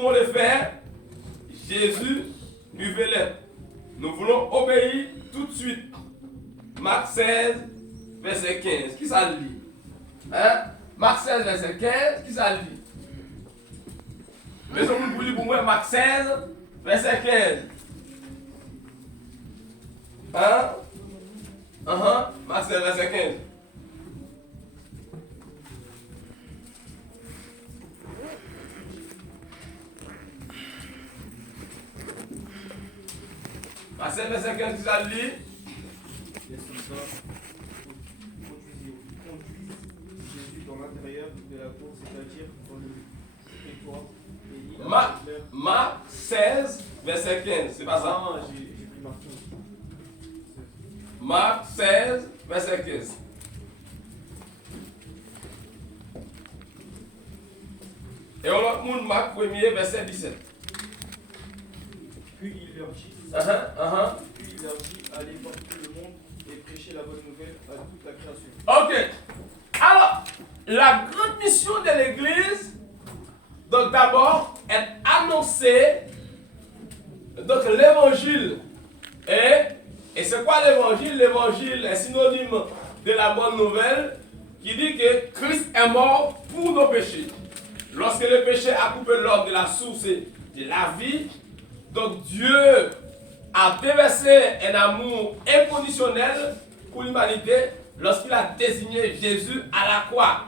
voulons le faire, Jésus lui veut. Nous voulons obéir tout de suite. Marc 16, verset 15. Qui ça le dit? Hein? Marc 16, verset 15. Qui ça le dit? Mais si vous voulez pour moi, Marc 16, verset 15. Hein? Marc 16, verset 15. Marc 16, verset 15, qui ça le dit? Les soldats conduisent Jésus dans l'intérieur de la cour, c'est-à-dire dans le prétoire. Marc 16, verset 15, c'est pas ça? Ah, j'ai pris Marc 15. Marc 16, verset 15. Et on a Marc 1er, verset 17. Puis il leur dit, allez voir tout le monde et prêchez la bonne nouvelle à toute la création. Ok. Alors, la grande mission de l'Église, donc d'abord, est annoncer donc l'évangile. Et c'est quoi l'évangile? L'évangile est synonyme de la bonne nouvelle qui dit que Christ est mort pour nos péchés. Lorsque le péché a coupé l'ordre de la source de la vie, donc Dieu a déversé un amour inconditionnel pour l'humanité lorsqu'il a désigné Jésus à la croix.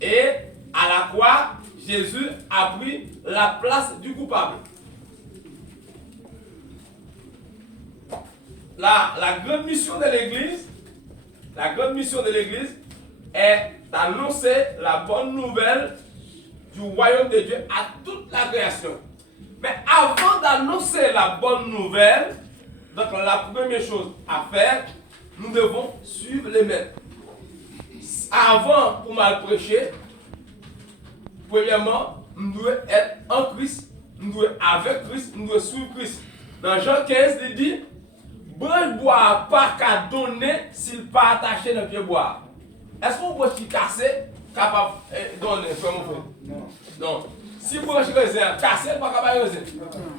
Et à la croix, Jésus a pris la place du coupable. La grande mission de l'Église, est d'annoncer la bonne nouvelle du royaume de Dieu à toute la création. Mais avant d'annoncer la bonne nouvelle, donc la première chose à faire, nous devons suivre les maîtres. Avant, pour mal prêcher, premièrement, nous devons être en Christ, nous devons être avec Christ, nous devons suivre Christ. Dans Jean 15, il dit, branche bois pas qu'à donner s'il pas attaché dans le pied bois. Est-ce qu'on peut s'y casser, capable de donner, non. Si branche raisin, casser, pas capable de raisin.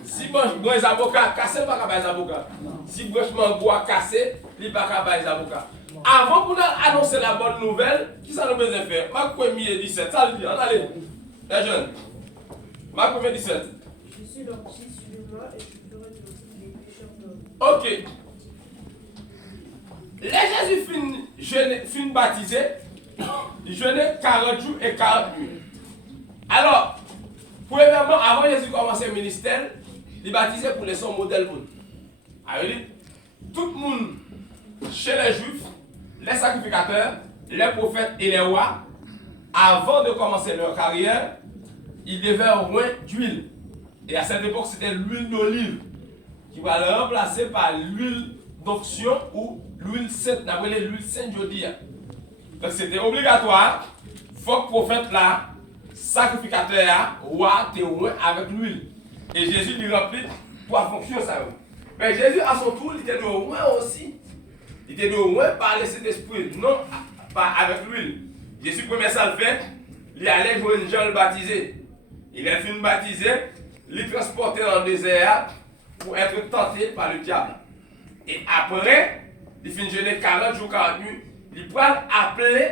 Si branche avocat, casser, pas capable de avocat. Si branche mango, casser, il pas capable de avocat. Avant pour annoncer la bonne nouvelle, qui ça nous besoin de faire? Marc 1er 17, ça le dit, allez, les jeunes. Marc 1er 17. Je suis leur petit, suivez-moi et je ferai de vous les pécheurs d'hommes. Ok. Les Jésus fin baptisé, il jeûnait 40 jours et 40 nuits. Alors, premièrement, avant Jésus commencer le ministère, il baptisait pour les son modèle. Alors, tout le monde, chez les Juifs, les sacrificateurs, les prophètes et les rois, avant de commencer leur carrière, ils devaient au moins d'huile. Et à cette époque, c'était l'huile d'olive qui va le remplacer par l'huile d'onction ou l'huile sainte, appelée l'huile sainte jodia. Donc c'était obligatoire. Il faut que le prophète là, sacrificateur là, roi, t'es au moins avec l'huile. Et Jésus lui remplit trois fonctions ça. Mais Jésus à son tour, il était au moins aussi. Il était au moins par le Saint-Esprit, non pas avec l'huile. Jésus premier ça le fait, il allait jouer une Jean le baptisé. Il est fini baptisé, il transporté dans le désert pour être tenté par le diable. Et après, il finit jeûner 40 jours, 40 nuits, il peut appeler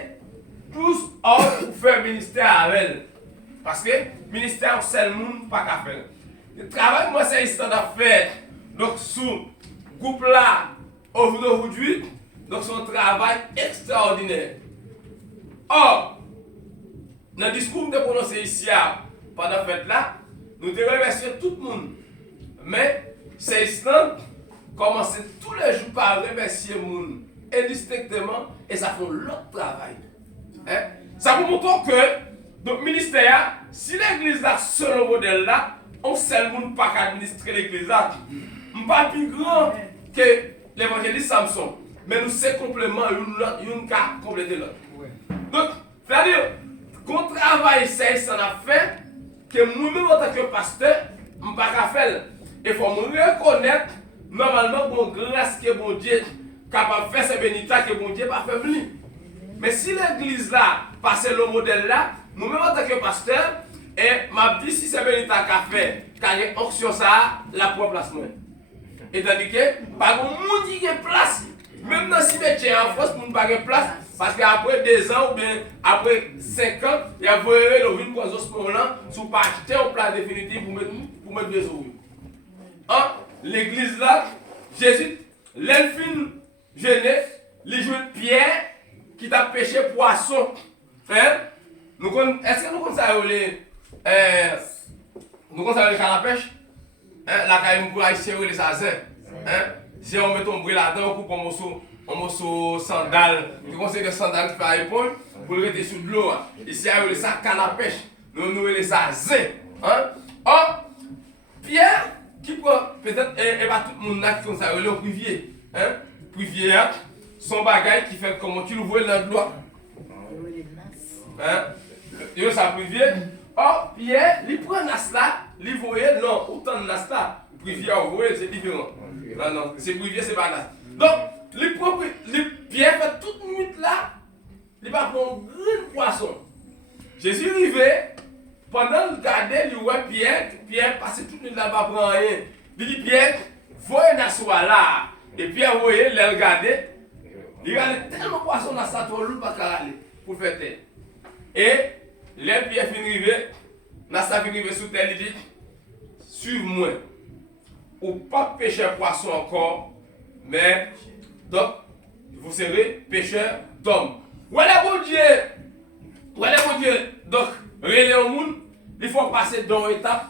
tous hommes pour faire ministère avec elle. Parce que le ministère, c'est le monde pas qu'à faire. Le travail, moi, c'est histoire de faire. Donc, sous le groupe là, aujourd'hui, donc c'est un travail extraordinaire. Or, dans le discours que nous prononcé ici, pendant la fête là, nous devons remercier tout le monde. Mais, c'est instant, commencer tous les jours par remercier le monde indistinctement et ça fait l'autre travail. Hein? Ça vous montre que, donc, ministère, si l'église là, selon le modèle là, on sait le monde pas qu'administrer l'église là, on pas plus grand que l'évangéliste Samson. Mais nous sommes complément, une cas compléter l'autre. Donc, c'est-à-dire, qu'on travaille ça, ça a fait que nous-mêmes en tant que pasteur, on ne peut pas faire. Il faut nous reconnaître, normalement, bon grâce que bon Dieu capable de faire ces bénita que bon Dieu n'a pas fait venir. Mais si l'église là, passe le modèle là, nous-mêmes en tant que pasteur, Et m'a dit si c'est bien ta café, car il onction ça, la propre place moins. Et tandis que, par contre, moun qui a place, même dans le cimetière en France, moun pas de place, parce qu'après 2 ans ou bien après 5 ans, il y a le vin pour ce moment-là, sous pas acheter un plan définitif pour mettre des eaux. L'église là, Jésus, l'elfine jeune, les joueurs Pierre qui t'a pêché poisson. Hein? Est-ce que nous connaissons nous connaissons le canne à pêche? La caille pour haïtien les sazins. Si on met ton bruit là-dedans, on coupe un morceau sandal, tu conseilles des sandales qui fait à l'épaule pour le rester sous de l'eau. Ici, on a ça canne à pêche. Nous les sazins. Pierre, qui prend peut-être, et pas tout le monde là qui comme ça, le privier. Privier, son bagage qui fait comment tu le vois dans le doigt. Il ça privier. Pierre, il prend nas là, il voyait, non, autant de nas là. Privier, vous voyez, c'est différent. Non, c'est privier, c'est pas nas. Donc, Pierre fait toute nuit là, il va prendre un grand poisson. Jésus arrivait, pendant le garder, il voit Pierre passait toute nuit là-bas, prend rien. Il dit Pierre, voyez nas là. Et Pierre, voyez, il regardait. Il regardait tellement de poissons dans sa toile, il ne peut pas aller pour faire terre. Et les Pierre finit arriver, Nassa finit arriver sous terre, il dit suive-moi. Ou pas pêcheur poisson encore, mais donc vous serez pêcheur d'hommes. Voilà mon Dieu. Donc, relais au monde, il faut passer d'une étape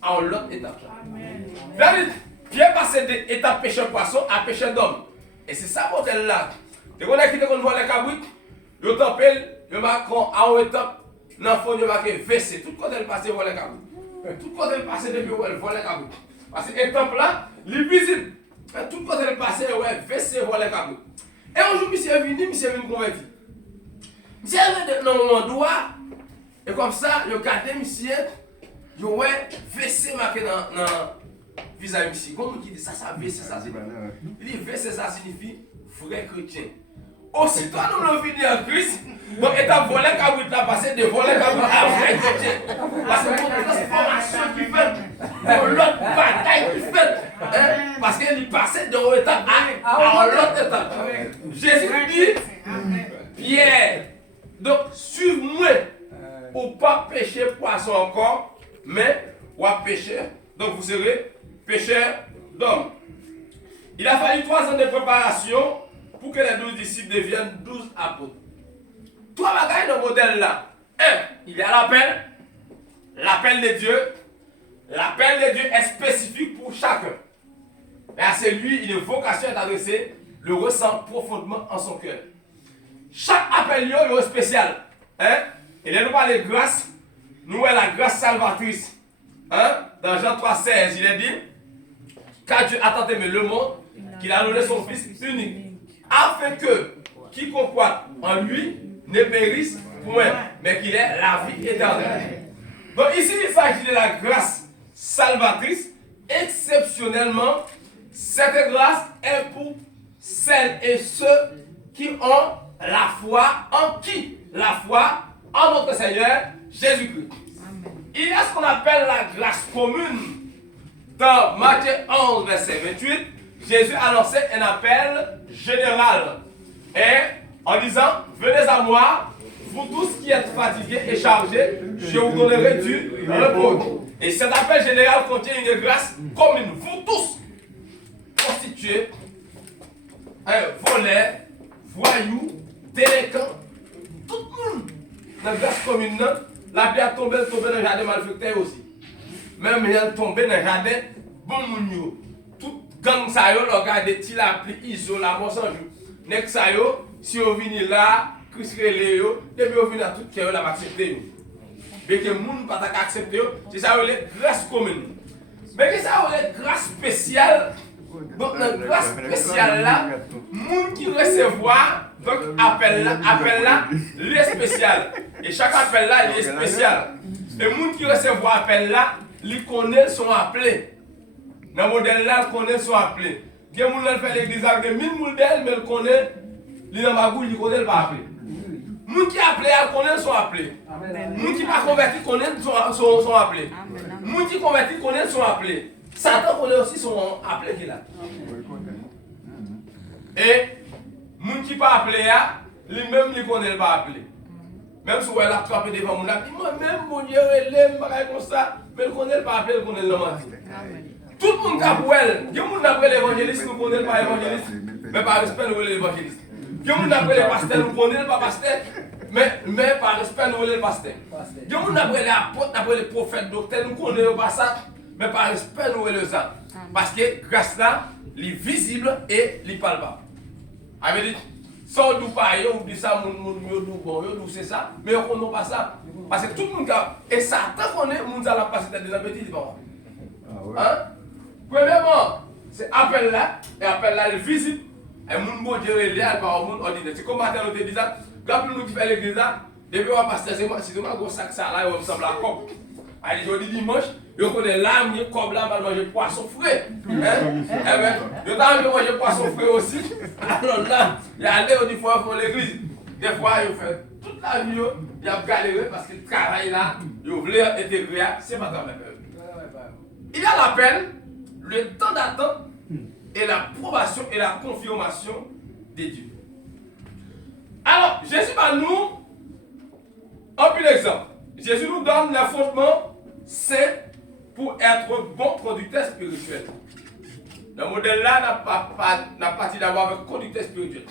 à l'autre étape. Amen. Pierre passe d'étape pêcheur poisson à pêcheur d'hommes. Et c'est ça le modèle là. Et quand on a quitté qu'on voit les cabris, le tempel, le macron à une étape, dans le fond, il y a WC. Tout côté le passé, voit les cabris. Tout côté le passé, depuis où elle voit les cabris. Parce que l'étape là, il est visible. Tout côté le passé, ouais, WC, voit les cabris. Et un jour, monsieur est venu converti. Monsieur est dans mon doigt, et comme ça, il a gardé monsieur, il a WC marqué dans le visage monsieur. Comment il dit ça, WC, ça signifie? Il dit WC, ça signifie frère chrétien. Aussitôt, nous l'avons fini en Christ, donc étant volé quand il a passé de voler quand il a frère chrétien. Parce que pour transformation qui fait, pour l'autre bataille qui fait, parce qu'il passait d'une étape à l'autre étape. Jésus dit, Pierre, donc suive-moi, pour pas pêcher poisson encore, mais ou à pêcher. Donc vous serez pêcheur d'hommes. Il a fallu 3 ans de préparation pour que les 12 disciples deviennent 12 apôtres. 3 bagages dans le modèle là. 1. Il y a l'appel. L'appel de Dieu. L'appel de Dieu est spécifique pour chacun. Et à celui, il a vocation d'adresser, le ressent profondément en son cœur. Chaque appel est spécial. Et là, nous parlons de grâce. Nous avons la grâce salvatrice. Dans Jean 3,16, il est dit, car Dieu a tant aimé le monde, qu'il a donné son Fils unique, afin que quiconque croit en lui ne périsse point, mais qu'il ait la vie éternelle. Donc ici, il s'agit de la grâce salvatrice. Exceptionnellement, cette grâce est pour celles et ceux qui ont la foi en qui? La foi en notre Seigneur Jésus-Christ. Il y a ce qu'on appelle la grâce commune. Dans Matthieu 11, verset 28, Jésus annonçait un appel général. Et en disant, venez à moi, vous tous qui êtes fatigués et chargés, je vous donnerai du repos. Et cet appel général contient une grâce commune. Vous tous, prostitués, voleurs, voyous, délinquants, tout le monde, dans la grâce commune, la pluie a tombé dans le jardin malfecté aussi. Même il est tombé dans le jardin, bon mounio. Tout gang ça yo, regardez, il a pris iso la bon sans jour. Nek ça yo, si on vient là, Chris relé yo, depuis on vient à tout qui la accepter yo. Mais que moun pas accepter yo, c'est ça les grâce commune. Mais que ça les grâce spéciale. Donc la grâce spéciale là, moun qui recevoir donc appel là, il est spécial. Et chaque appel là, il est spécial. Et moun qui recevoir appel là, il connaît son appelé. Dans le modèle là, il connaît son appelé. Il y a des gens qui fait l'église avec 1000 modèles, mais il connaît, il connaît le pas appelé. Moun Moun qui appelé à connaître sont appelés. Moun qui pas converti connaître sont appelés. Moun qui converti connaître sont appelés. Satan connaît aussi son appelé qu'il a. Et moun qui pas appelé à lui-même il connaît pas appelé. Même si on l'a attrapé devant mon ami, moi-même, mon Dieu, il aime comme ça, mais il connaît pas appelé, il connaît le menti. Tout le monde a pour elle. Il y a des gens qui appellent l'évangéliste, nous ne connaissons pas l'évangéliste, mais par respect, nous voulons l'évangéliste. Il y a des gens qui appellent le pasteur, nous ne connaissons pas pasteur, mais par respect, nous voulons le pasteur. Il y a des gens qui appellent les apôtres, nous appellent les prophètes, docteurs, nous ne connaissons pas ça, mais par respect, nous voulons ça. Parce que grâce là, il est visible et il parle pas. Avez dit, sans nous pas, on dit ça, on c'est ça, mais on ne connaît pas ça. Parce que tout le monde a. Et ça, tant qu'on est, on a la capacité de appétit, il va. Hein? Premièrement, c'est appel là, et appel là, il est visible. Et mon bon Dieu est là, par monde ordinaire. C'est comme Martin nous dit ça, quand nous qui fait l'église là, depuis on passe, si on a un gros sac ça là, on ressemble à cop. Allez, jeudi dimanche, on connaît l'âme, il y a comme là, on va manger poisson frais. Eh bien, on a manger poisson frais aussi. Alors là, il y a allé, on dit, il faut faire l'église. Des fois, il fait toute la vie, il a galéré parce qu'il travaille là, il voulait intégrer, c'est pas dans la période. Il y a l'appel, le temps d'attente et l'approbation et la confirmation de Dieu. Alors, Jésus va nous, un peu d'exemple. Jésus nous donne les fondements sains pour être bon conducteur spirituel. Le modèle là n'a pas dit d'avoir un conducteur spirituel.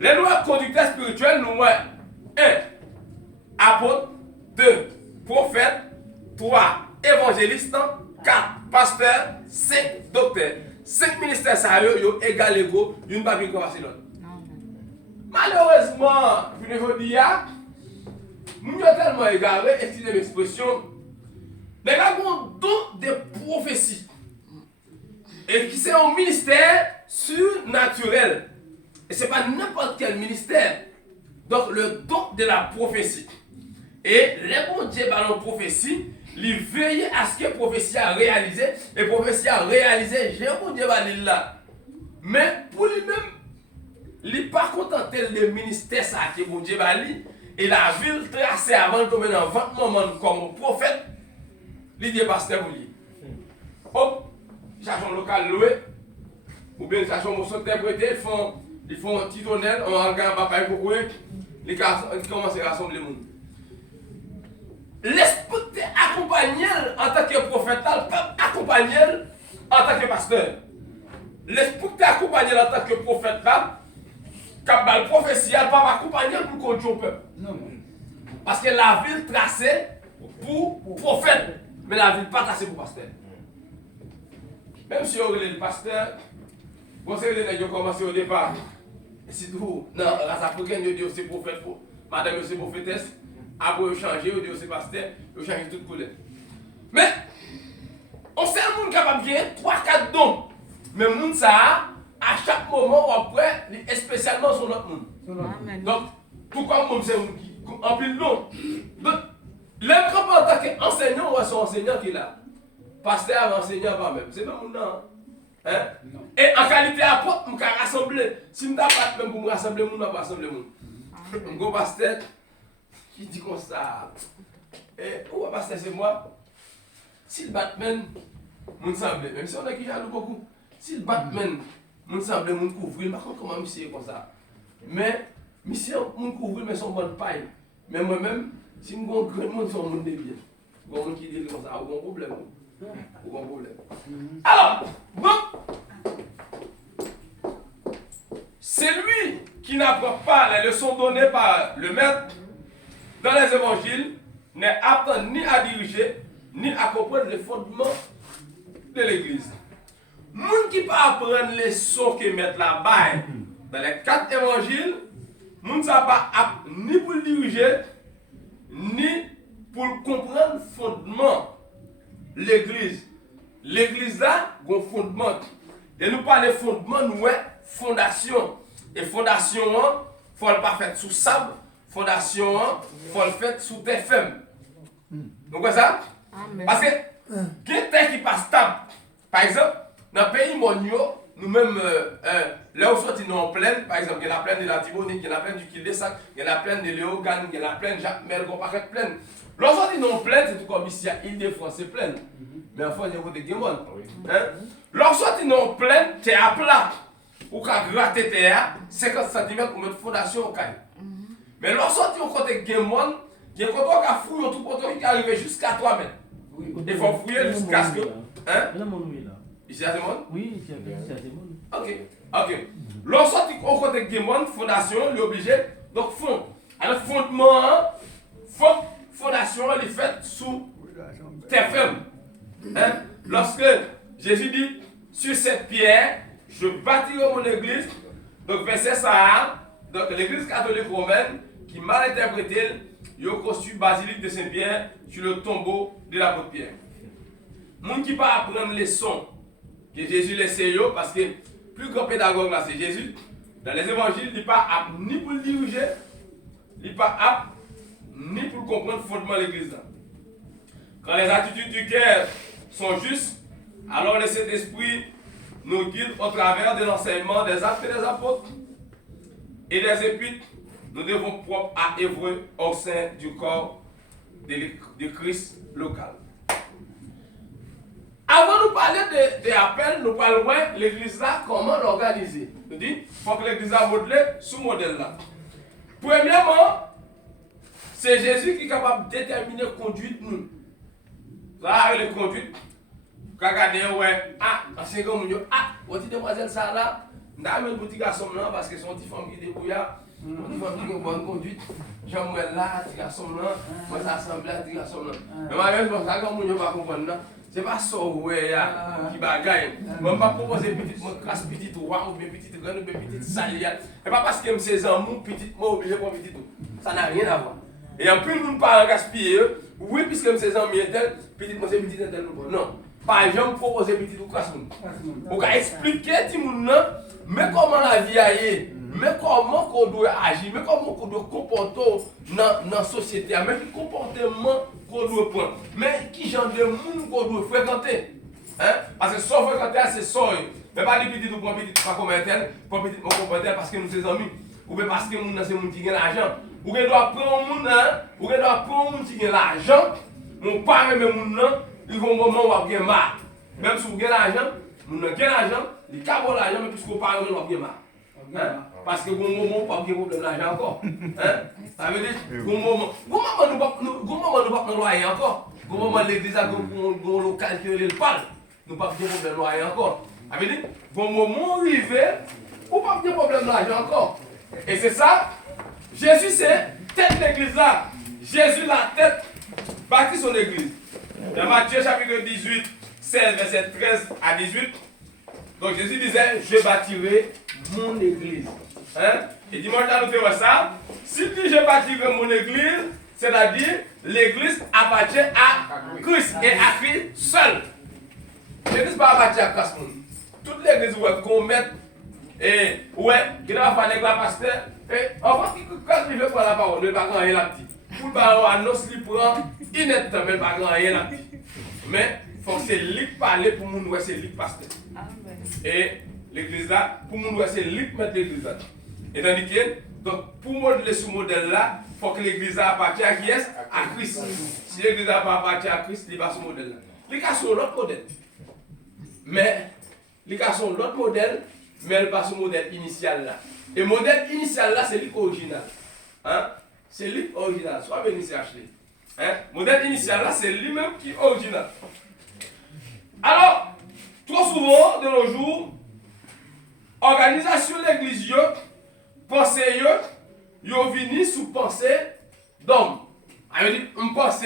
Les lois conducteurs spirituels, nous voyons 1. Apôtre, 2. Prophète, 3. Évangéliste, 4. Pasteur, 5. Docteur. 5 ministères sérieux, ils égal égaux, d'une pas bien commencer l'autre. Malheureusement, je vous dis, nous sommes tellement égarés, excusez l'expression, mais nous avons un don de prophétie. Et qui c'est un ministère surnaturel. Et ce n'est pas n'importe quel ministère. Donc, le don de la prophétie. Et les bons Dieu dans la prophétie, il veille à ce que la prophétie a réalisé. Et la prophétie a réalisé, j'ai un bon Dieu là. Mais pour lui-même, il n'est pas contenté de ministère ça que bon Dieu va lui. Et la ville tracée avant de tomber dans 20 moments comme prophète, il dit pasteur pour lui. Hop, cherchons local loué, ou bien cherchons mon interprété, ils font un petit tunnel, on regarde papa et coucou, ils commencent à rassembler les gens. L'esprit accompagné en tant que prophète, accompagné en tant que pasteur. L'esprit accompagné en tant que prophète, quand le prophétie, elle ne va pas accompagner pour conduire le peuple. Parce que la ville tracée pour prophète, mais la ville pas tracée pour pasteur. Même si on est le pasteur, vous savez, les gens ont commencé au départ. Et si tout, non, la africaine, ils disent c'est prophète, madame, c'est prophétesse. Après, ils ont changé, ils disent c'est pasteur, ils ont changé toute couleur. Mais, on sait un monde capable de gagner 3-4 dons. Mais le monde, ça, à chaque moment, après, spécialement sur notre monde. Donc, pourquoi le monde, c'est un monde qui en pile long. Donc, l'homme en tant qu'enseignant, ou son enseignant qui est là. Pasteur, enseignant, pas même. C'est pas mon nom. Hein? Et en qualité apôtre, je peux rassembler. Si je ne pas même pour me rassembler, je ne peux pas rassembler. Un gros pasteur qui dit comme ça. Et pourquoi pasteur, c'est moi? Si le Batman, je semble, même si on a qui jaloux beaucoup, si le Batman, je semble, je couvre, je ne sais pas comment je comme ça. Mais, monsieur, je couvre, mais son bonne paille. Mais moi-même, si je suis un grand monde, c'est un monde de bien. Il y a un monde qui dit comme ça, il y a un problème. Aucun problème. Alors, bon, c'est lui qui n'apprend pas les leçons données par le maître dans les évangiles, n'est apte ni à diriger, ni à comprendre les fondements de l'église. Moun qui peut apprendre les leçons que maître là-bas, dans les 4 évangiles, moun ça pas apte ni pour le diriger, ni pour comprendre le fondement. L'église. L'église là, a un fondement. Et nous parlons de fondement, nous avons fondation. Et fondation, il ne faut pas faire sous sable. Fondation, il faut le faire sous terre ferme. Donc, quoi ça? Amen. Parce que, il y a des terres qui passent stable. Par exemple, dans le pays mondial, nous-mêmes, là où sorti non pleine, par exemple, il y a la plaine de la Tibonite, il y a la plaine du Kil-de-Sac, il y a la plaine de Léogane, il y a la plaine Jacques Mergon, paquet pleine. Lorsqu'on sorti non pleine, c'est tout comme ici à Île-de-France, c'est pleine. Mais enfin, il y a côté Guémon. Lorsqu'on sorti non pleine, c'est à plat. Ou qu'à gratter terre, 50 cm pour mettre fondation au caille. Mais lorsqu'on sorti au côté Guémon, il y a un côté qui a fouillé tout côté qui arrive jusqu'à 3 mètres. Il faut fouiller jusqu'à ce que. Hein? Ici à Guémon? Oui, ici à Guémon. Ok. Lorsqu'on sorti au côté Guémon, fondation, il est obligé. Donc, fond. Alors, fondement, fondation, elle est faite sous terre ferme. Hein? Lorsque Jésus dit, sur cette pierre, je bâtirai mon église. Donc, verset ça, donc l'église catholique romaine, qui mal interprété, il a construit basilique de Saint-Pierre sur le tombeau de l'apôtre Pierre. Moun qui pas apprendre les leçons que Jésus laissait parce que plus grand pédagogue là, c'est Jésus. Dans les évangiles, il n'est pas apte ni pour le diriger, il n'est pas apte ni pour comprendre le fondement de l'église. Quand les attitudes du cœur sont justes, alors le Saint-Esprit nous guide au travers de l'enseignement des actes des apôtres et des épîtres. Nous devons propre à œuvrer au sein du corps de Christ local. Avant de parler des appels, nous parlons de l'église là, comment l'organiser. Nous disons, il faut que l'église a modelé sous modèle là. Premièrement, c'est Jésus qui est capable de déterminer la conduite nous. Là, avec la conduite, regardez, ouais, c'est comme nous, on dit demoiselle ça là, on a un petit garçon là parce que son petit femme qui débrouille, on dit femme qui a une bonne conduite, j'aimerais là, petit garçon là, moi ça ressemble à petit garçon là. Mais moi-même, je ça comme nous ne pas comprendre là. C'est pas ça ouais, qui bagaille. Je ne vais pas proposer petit, moi crasse petit roi ou bien petit grain ou bien petit salia. Et pas parce que je suis amour petit, moi obligé pour petit tout. Ça n'a rien à voir. Et en plus, nous ne pas gaspiller. Oui, puisque je suis amour tel, petit moi c'est petit tel. Non. Par exemple, proposer petit ou crasse. On va expliquer à tout le monde, mais comment la vie est, mais comment on doit agir, mais comment on doit comporter dans la société, mais quel comportement qu'on doit prendre, mais qui genre de monde qu'on doit fréquenter. Hein? Parce que sans fréquenter, c'est ça. Mais pas les petits, nous prenons petit, pas comme un tel, pas petit, on comprend tel parce que nous sommes amis, ou bien parce que nous sommes des gens qui ont l'argent. Ou bien doit prendre un monde, ou bien doit prendre un monde qui a l'argent, mon père et mon nom, ils vont au moment où on va bien marre. Même si vous avez l'argent, nous avons l'argent, les cas de l'argent, mais puisque vous parlez, on va bien marre. Hein? Parce que vous moment pas de problème d'argent encore. Hein? Ça veut dire que moment nous pas de loyer encore. Au moment l'église a un local qui le parle, nous pas de problème de loyer encore. Ça veut dire que au moment arrivé, vous pas de problème d'argent encore. Et c'est ça, Jésus c'est tête de l'église là. Jésus la tête bâtit son église. Dans Matthieu chapitre 18, 16, verset 13 à 18. Donc Jésus disait, je bâtirai mon église. Hein? Et dimanche, nous faisons ça. Si tu dis je bâtirai mon église, c'est-à-dire l'église appartient à Christ et à Christ seul. L'église ne appartient à Christ. Toute l'église qu'on met, et ouais, qui va faire les pasteur, et enfin, quand il veut prendre la parole, mais pas grand rien là-dessus. Pour le annonce, il prend inette, mais pas grand rien là-dessus. Mais il faut que c'est lui qui parle pour nous, c'est lui qui pasteur. Et l'église là, pour nous, c'est lui qui met l'église là. Et tandis que, donc, pour modeler ce modèle-là, il faut que l'église appartienne à qui est? À Christ. Si l'église n'a pas appartient à Christ, il va ce modèle-là. Les cas sont l'autre modèle. Mais, les cas sont l'autre modèle, mais elle passe au modèle initial là. Et le modèle initial là, c'est l'original. Hein? C'est l'original. Soit béni, c'est acheté. Hein? Le modèle initial là, c'est lui-même qui est original. Alors, trop souvent, de nos jours, organisation de l'église, pensée, yo vini sous pensée d'homme. Ça veut dire, on pense,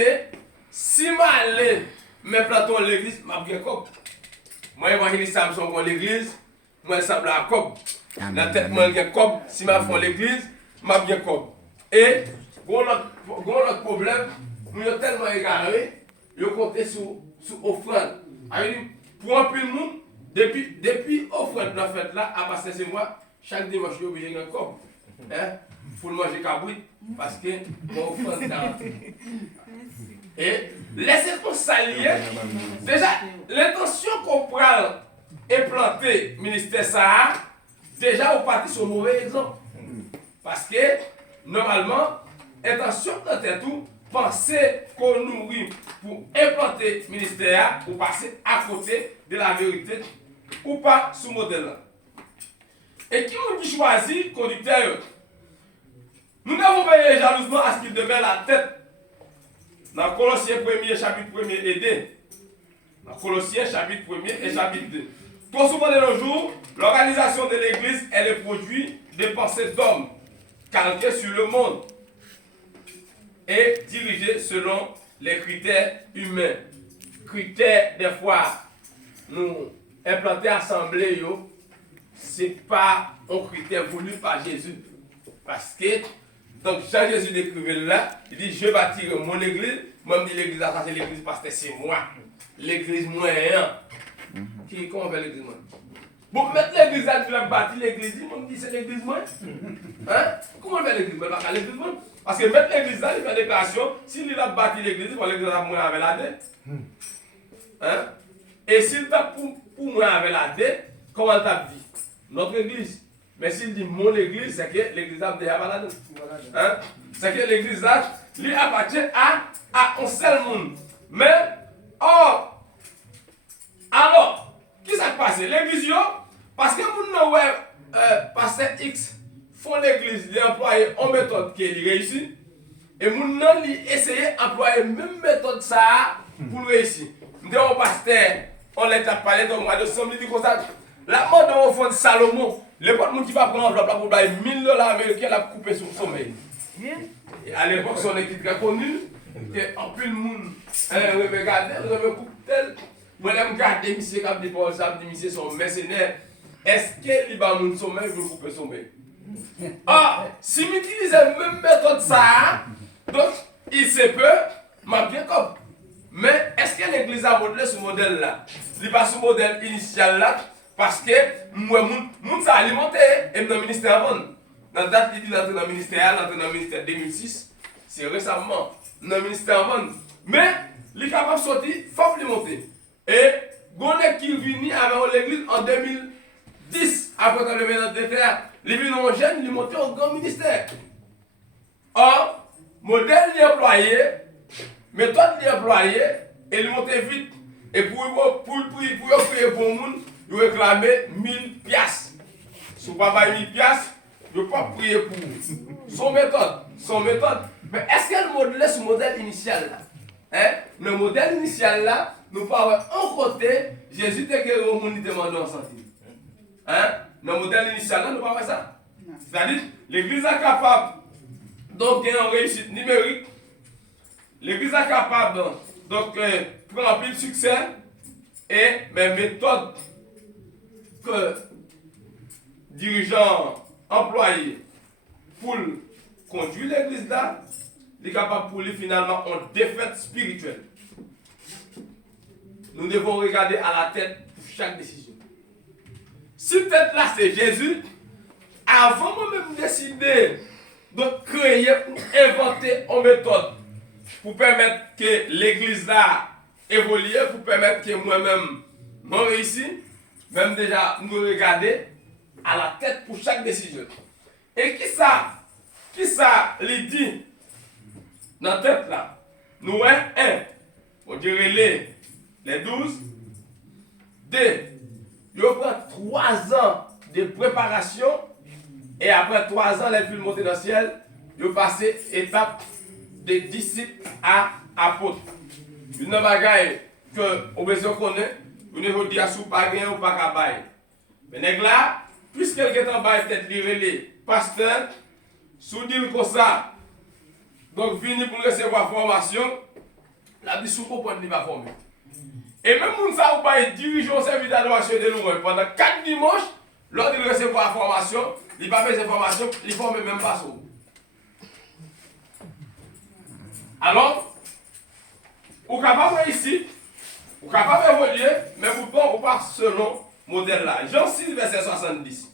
si je vais me planter l'église, je vais bien cop. Moi, évangéliste Samson pour l'église, moi, je semble à cop. La tête, moi, je cop. Si je fais l'église, je vais bien cop. Et, l'autre problème, nous sommes tellement égarés, nous comptons sur offrande. Ça veut dire, pour un peu de monde, depuis offrande de la fête là, à passer ce mois, chaque dimanche, je suis obligé de faire un cop. Il faut manger cabrit parce que mon offrande est. Et laissez-moi saluer. Déjà, l'intention qu'on prend et planter ministère ça, déjà vous partez sur un mauvais exemple. Parce que, normalement, intention dans tête tout, penser qu'on nourrit pour implanter le ministère, ou passer à côté de la vérité, ou pas sous modèle là. Et qui ont choisi conducteur? Nous n'avons pas jalousement à ce qu'il demeure la tête. Dans Colossiens 1er, chapitre 1er et 2. Dans Colossiens, chapitre 1er et chapitre 2. Trop souvent de nos jours, l'organisation de l'Église est le produit des pensées d'hommes, calquées sur le monde et dirigées selon les critères humains. Critères, des fois, nous implanter assemblée, ce n'est pas un critère voulu par Jésus. Parce que, donc Jean-Jésus décrivait là, il dit, je bâtirai mon église, moi je dis l'église, ça c'est l'église parce que c'est moi. L'église moyen. Comment on fait l'église moyen? Bon, mettre l'église là, tu l'as bâti l'église, on dit c'est l'église moyen. Hein? Comment on fait l'église moyen? Parce que mettre l'église là, il fait des déclaration, s'il a bâti l'église, il va l'église là moyen avec la dette. Hein? Et s'il t'a pour moi avec la dette, comment il t'a dit? Notre église. Mais s'il dit mon église, c'est que l'église a déjà malade. Hein? C'est que l'église là, lui appartient à un seul monde. Mais, or, alors, qui s'est passé? L'église, parce que nous pasteur X font l'église, les employés en méthode qui réussit. Et nous avons essayé d'employer la même méthode ça pour réussir. Nous avons pasteur, on les a parlé dans le mois de décembre, il dit comme ça. La mode dans le fond de Salomon, le monde qui va prendre enveloppe pour $1 000 américains, l'a coupé sur son sommeil. Et à l'époque, son équipe très connue, et en plus le monde, regardez, on coupe tel. Moi, je regarde monsieur qui a dit pour ça, monsieur son mercenaire. Est-ce qu'il va mon sommeil pour couper son sommeil? Ah, si j'utilise la même méthode ça, donc il se peut, m'a bien comme. Mais est-ce que l'église a modelé ce modèle là? Il n'est pas ce modèle initial là. Parce que moi, moun ça alimenté et dans le ministère avant. Dans la date, il dit d'entrer dans le ministère, d'entrer dans le ministère 2006. C'est récemment dans le ministère avant. Mais, il est capable de sortir, il faut le monter. Et, Gonek qui est venu avec l'église en 2010, après le ménage de terre, il est venu en jeune, il est monté au grand ministère. Or, modèle il est employé, méthode il est employé, et il est monté vite. Et pour prier pour le monde, vous réclamez 1000 piastres. Si vous n'avez pas 1000 piastres, vous ne pouvez pas prier pour vous. Son méthode. Mais est-ce qu'elle modèle ce modèle initial là? Hein? Le modèle initial là, nous parlons un côté, Jésus te guéri au monde, il demande en santé. Hein? Le modèle initial là, nous parlons ça. C'est-à-dire, l'église est capable, donc, en réussite numérique, l'église est capable, donc, prendre un peu de succès et mes méthodes que dirigeants, employés, pour conduire l'église là, il est capable pour lui finalement en défaite spirituelle. Nous devons regarder à la tête pour chaque décision. Si tête là c'est Jésus, avant moi-même décider de créer ou inventer une méthode pour permettre que l'église là évolue, pour permettre que moi-même je réussisse, même déjà nous regarder à la tête pour chaque décision. Et qui ça lui dit dans la tête là? Nous on dirait les 12. 2, il prend 3 ans de préparation et après 3 ans, les films montés dans le ciel, il passe étape de disciple à apôtre. Une bagaille que on besoin connaît, on ne dit à sous pas rien ou pas cabaye. Mais là, puisque quelqu'un en bas tête les pasteur, sous dit comme ça, donc venu pour recevoir formation, la dit sous comprendre il va former. Et même si ça ou pas dirigeant au service d'adoration de nous pendant 4 dimanches, lors de recevoir la formation, il va faire cette formation, il ne forme même pas ça. Alors, vous êtes capable de réussir, vous êtes capable d'évoluer, mais vous ne pas selon le modèle là. Jean 6, verset 70.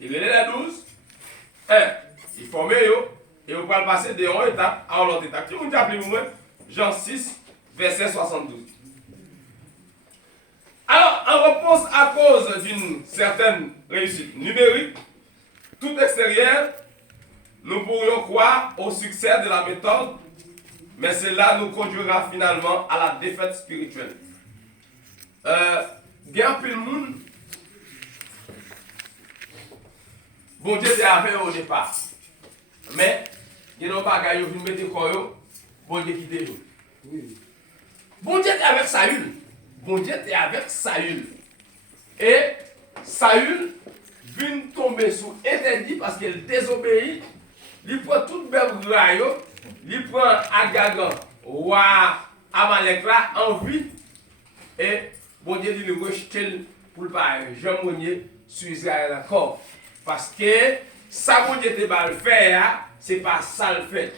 Il est les 12. Il forme et vous pouvez passer de une étape à l'autre étape. Qui vous appelez vous-même? Jean 6, verset 72. Alors, en réponse à cause d'une certaine réussite numérique, tout extérieur, nous pourrions croire au succès de la méthode, mais cela nous conduira finalement à la défaite spirituelle. Bien plus le monde, bon Dieu t'a fait au départ. Mais, il y a des bagages qui viennent mettre quoi, bon Dieu quitte eux. Bon Dieu était avec Saül. Bon Dieu était avec Saül. Et Saül vient tomber sous interdit parce qu'il désobéit. Il prend toute belle rayon, il prend Agagan, roi Amalek là, en vie. Et bon Dieu dit le rejeter pour le pas jamais sur Israël encore. Parce que ça bon Dieu te va le faire, c'est pas ça le fait.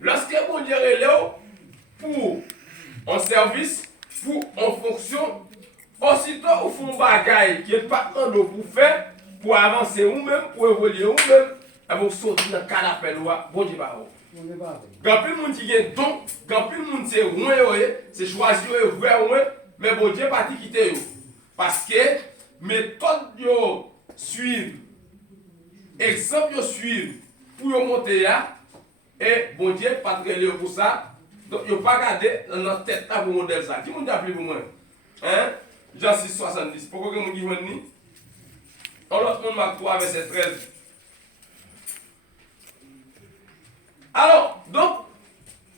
Lorsque bon Dieu est là pour un service, pour une fonction, aussitôt vous faites un bagage qui n'est pas un pour faire, pour avancer vous-même, pour évoluer vous-même, et vous sortez dans le cas d'appel, bon Dieu va vous. Quand plus le monde qui est don, quand plus le monde c'est loin, c'est choisir vrai, mais bon Dieu pas quitter. Parce que méthode yo suivre, exemple yo suivre, pour yo monter là, et bon Dieu pas très pour ça. Donc, il ne faut pas garder dans notre tête là pour modèle ça. Qui m'a appelé pour moi? Hein? Jean 6, 70. Pourquoi vous dites ni? On l'autre monde m'a 3, verset 13. Alors, donc,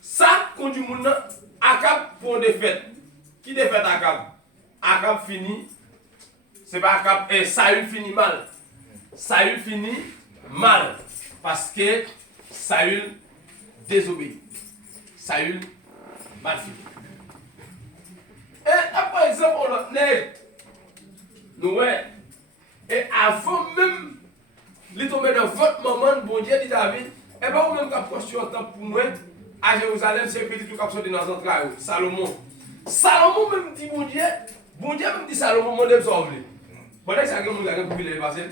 ça conduit mon Akab pour une défaite. Qui défaite Akab? Akab finit. C'est pas Akab. Et Saül finit mal. Saül finit mal. Parce que Saül désobéit. Saül mal fini. Et par exemple, on a nous, et avant même, il tombé dans votre moment, bon Dieu dit David, et bien vous même qui approchez autant pour moi, à Jérusalem, c'est petit tout qui dans un travail. Salomon. Salomon même dit bon Dieu même dit Salomon, mon Dieu sauvé. Pendant que ça a un privilège passé,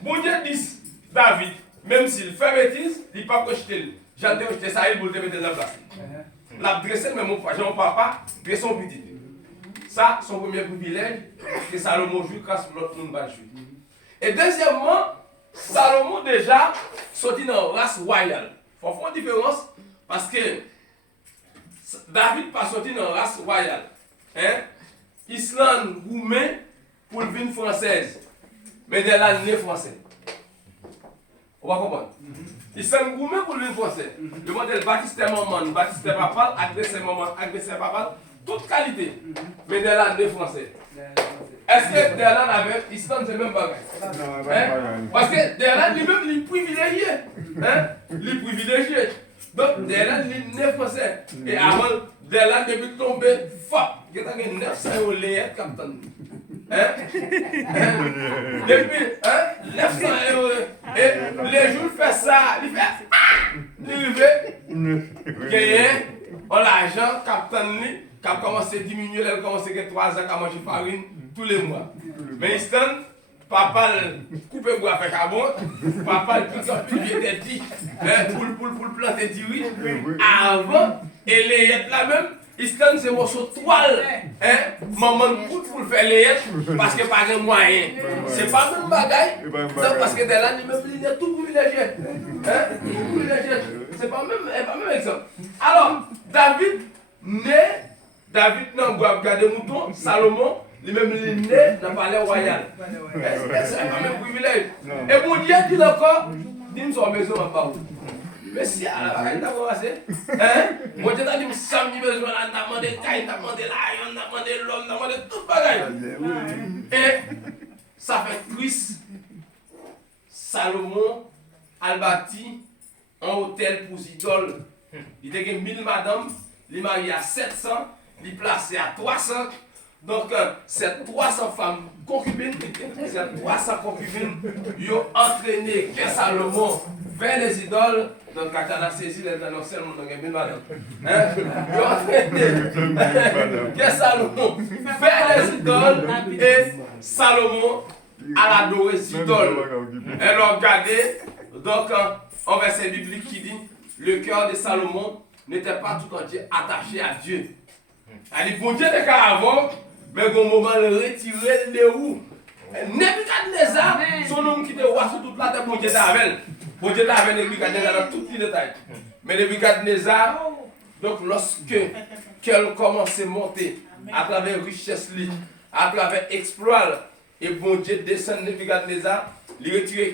bon Dieu dit David, même s'il fait bêtise, il ne peut pas rejeter. J'ai rejeté ça, il pour te mettre dans la place. La dresser, mais mon papa, dresser son petit. Ça, son premier privilège, c'est Salomon joue grâce à l'autre monde battu. Et deuxièmement, Salomon déjà sorti dans la race royale. Il faut faire une différence parce que David pas sorti dans la race royale. Hein? Islande roumain pour le vin française. Mais de là, il est français. On va comprendre. Il s'est gourmé pour le français. Le modèle baptiste maman, baptiste papa, agressé maman, agressé papa, toute qualité. Mais de là, il est français. Est-ce que Derlan avec Islam c'est le même bagage? Parce que Derlan lui-même il est privilégié. Hein? Il est privilégié. Donc Derlan il est français. Et avant Derlan depuis tomber, il y a 900 euros les capitaine. Hein? Depuis 900 euros. Et les jours il fait ça, il fait gagner l'argent, capitaine, qui a commencé à diminuer, il a commencé à 3 ans à manger farine tous les mois. Mais instant, papa coupe le bois avec carbone, papa pique un peu de dit pour planter du riz. Avant, et les yettes là même, instant c'est morceau de toile. Maman coupe pour faire les yettes parce que pas de moyen. C'est pas le même bagaille. Parce que là, il est tout privilégié. Tout privilégié. C'est pas même exemple. Alors, David n'a pas regardé mouton, Salomon, lui-même il est né dans le palais royal. C'est pas même privilège. Et mon Dieu dit encore, dis-nous sur la maison en bas. Mais si, alors, il a commencé. Mon Dieu a dit, samedi besoin, on a demandé caille, on a demandé l'ail, on a demandé l'homme, on a demandé tout bagaille. Et ça fait triste. Salomon a bâti un hôtel pour idoles. Il a 1000 madames, il est marié à 700. Il est placé à 300. Donc, ces 300 femmes concubines, ces 300 concubines, ils ont entraîné que Salomon vers les idoles. Donc, quand on a saisi les annonceurs, on a bien madame. Ils ont entraîné que Salomon vers les idoles et Salomon a adoré les idoles. Et regardez, donc, un verset biblique qui dit le cœur de Salomon n'était pas tout entier attaché à Dieu. Elle dit, bon Dieu, de avant, Mais au moment le retirer de où? Nebuchadnezzar, son homme qui était roi sur toute la terre, bon Dieu avec. Bon Dieu avec Nebuchadnezzar dans tous les détails. Mais Nebuchadnezzar, donc lorsque qu'elle commence à monter à travers richesse, à travers exploit, et bon Dieu descend Nebuchadnezzar, il retire